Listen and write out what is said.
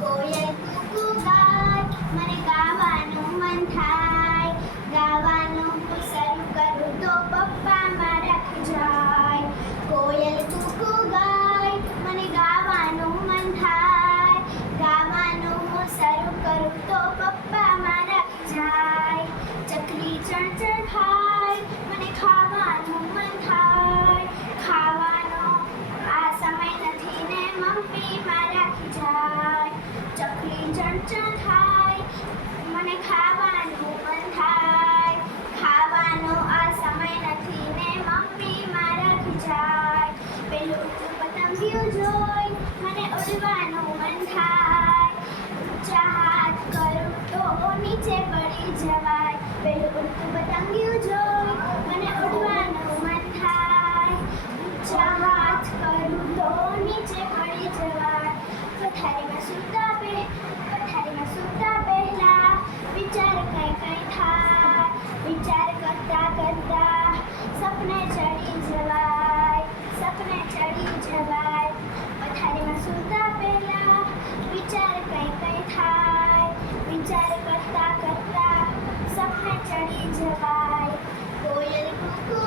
કોયલ કૂકુ ગાય, મને ગાવાનું મન થાય. ગાવાનું હું શરૂ કરું તો પપ્પા મારા ખીજાય. કોયલ કૂકુ ગાય, મને ગાવાનું મન થાય. ગાવાનું હું શરૂ કરું તો પપ્પા મારા ખીજાય. ચકલી ચણચણ ખાય, મને ખાવાનું મન થાય. ખાવાનો આ સમય નથી ને મમ્મી મારા ખીજાય. ચકલી ચણચણ ખાય, મને ખાવાનું મન થાય. ખાવાનો આ સમય નથી ને મમ્મી મારા ખીજાય. પેલું પતંગિયું જોઈ મને ઉડવાનું મન થાય. ઊંચા હાથ કરું તો નીચે પડી જવાય. પેલું ઉડતું પતંગિયું જોઈ મને ઉડવાનું મન થાય. ઊંચા હાથ કરું તો નીચે પડી જવાય. પથારીમાં સૂતા પહેલા વિચાર કઈ થાય. વિચાર કરતા કરતા સપને ચડી જવાય. સપને ચડી જવાય. પથારીમાં સૂતા પહેલા વિચાર કઈ થાય. વિચાર કરતા કરતા સપને ચડી જવાય. કોયલ કૂકુ